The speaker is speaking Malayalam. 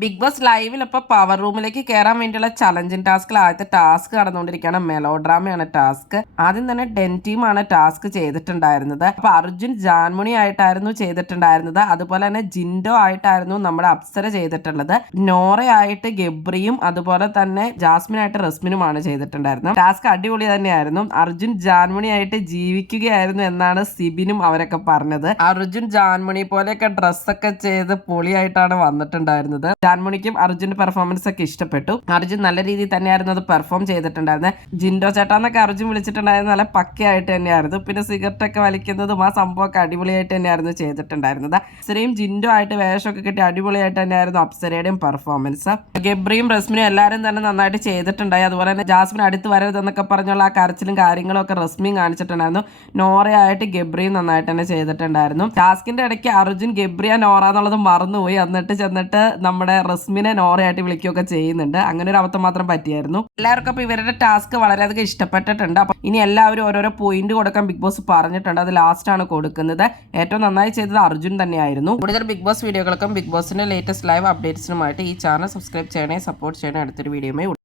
ബിഗ് ബോസ് ലൈവിൽ ഇപ്പോൾ പവർ റൂമിലേക്ക് കയറാൻ വേണ്ടിയുള്ള ചലഞ്ചിങ് ടാസ്കിൽ ആദ്യത്തെ ടാസ്ക് നടന്നുകൊണ്ടിരിക്കുകയാണ്. മെലോ ഡ്രാമയാണ് ടാസ്ക്. ആദ്യം തന്നെ ഡെൻ ടീമാണ് ടാസ്ക് ചെയ്തിട്ടുണ്ടായിരുന്നത്. അപ്പൊ അർജുൻ ജാൻമുണി ആയിട്ടായിരുന്നു ചെയ്തിട്ടുണ്ടായിരുന്നത്. അതുപോലെ തന്നെ ജിൻഡോ ആയിട്ടായിരുന്നു നമ്മുടെ അപ്സര ചെയ്തിട്ടുള്ളത്. നോറയായിട്ട് ഗബ്രിയും അതുപോലെ തന്നെ ജാസ്മിൻ ആയിട്ട് റസ്മിനുമാണ് ചെയ്തിട്ടുണ്ടായിരുന്നത്. ടാസ്ക് അടിപൊളി തന്നെയായിരുന്നു. അർജുൻ ജാൻമുണി ആയിട്ട് ജീവിക്കുകയായിരുന്നു എന്നാണ് സിബിനും അവരൊക്കെ പറഞ്ഞത്. അർജുൻ ജാൻമുണി പോലെയൊക്കെ ഡ്രസ്സൊക്കെ ചെയ്ത് പൊളിയായിട്ടാണ് വന്നിട്ടുണ്ടായിരുന്നത്. ജാൻമുണിക്കും അർജുന്റെ പെർഫോമൻസ് ഒക്കെ ഇഷ്ടപ്പെട്ടു. അർജുൻ നല്ല രീതിയിൽ തന്നെയായിരുന്നു അത് പെർഫോം ചെയ്തിട്ടുണ്ടായിരുന്നത്. ജിൻഡോ ചേട്ടാന്നൊക്കെ അർജുൻ വിളിച്ചിട്ടുണ്ടായിരുന്നത് നല്ല പക്കയായിട്ട് തന്നെയായിരുന്നു. പിന്നെ സിഗരറ്റ് ഒക്കെ വലിക്കുന്നതും ആ സംഭവമൊക്കെ അടിപൊളിയായിട്ട് തന്നെയായിരുന്നു ചെയ്തിട്ടുണ്ടായിരുന്നത്. അപ്സരയും ജിൻഡോ ആയിട്ട് വേഷമൊക്കെ കിട്ടി അടിപൊളിയായിട്ട് തന്നെയായിരുന്നു അപ്സരയുടെയും പെർഫോമൻസ്. ഗബ്രിയും റസ്മിനും എല്ലാവരും തന്നെ നന്നായിട്ട് ചെയ്തിട്ടുണ്ടായി. അതുപോലെ തന്നെ ജാസ്മിൻ അടുത്ത് വരരുതെന്നൊക്കെ പറഞ്ഞുള്ള ആ കരച്ചിലും കാര്യങ്ങളും ഒക്കെ റസ്മിയും കാണിച്ചിട്ടുണ്ടായിരുന്നു. നോറയായിട്ട് ഗബ്രിയും നന്നായിട്ട് തന്നെ ചെയ്തിട്ടുണ്ടായിരുന്നു. ടാസ്കിന്റെ ഇടയ്ക്ക് അർജുൻ ഗബ്രിയ നോറ എന്നുള്ളത് മറന്നുപോയി. എന്നിട്ട് ചെന്നിട്ട് നമ്മുടെ റസ്മിനെ നോറയായിട്ട് വിളിക്കുകയൊക്കെ ചെയ്യുന്നുണ്ട്. അങ്ങനെ ഒരു അബദ്ധം മാത്രം പറ്റിയായിരുന്നു. എല്ലാവർക്കും അപ്പോൾ ഇവരുടെ ടാസ്ക് വളരെയധികം ഇഷ്ടപ്പെട്ടിട്ടുണ്ട്. അപ്പൊ ഇനി എല്ലാവരും ഓരോരോ പോയിന്റ് കൊടുക്കാൻ ബിഗ് ബോസ് പറഞ്ഞിട്ടുണ്ട്. അത് ലാസ്റ്റ് ആണ് കൊടുക്കുന്നത്. ഏറ്റവും നന്നായി ചെയ്തത് അർജുൻ തന്നെയായിരുന്നു. കൂടുതൽ ബിഗ് ബോസ് വീഡിയോകൾക്കും ബിഗ് ബോസിന്റെ ലേറ്റസ്റ്റ് ലൈവ് അപ്ഡേറ്റ്സിനുമായിട്ട് ഈ ചാനൽ സബ്സ്ക്രൈബ് ചെയ്യണേ, സപ്പോർട്ട് ചെയ്യണേ. അടുത്തൊരു വീഡിയോയുമായി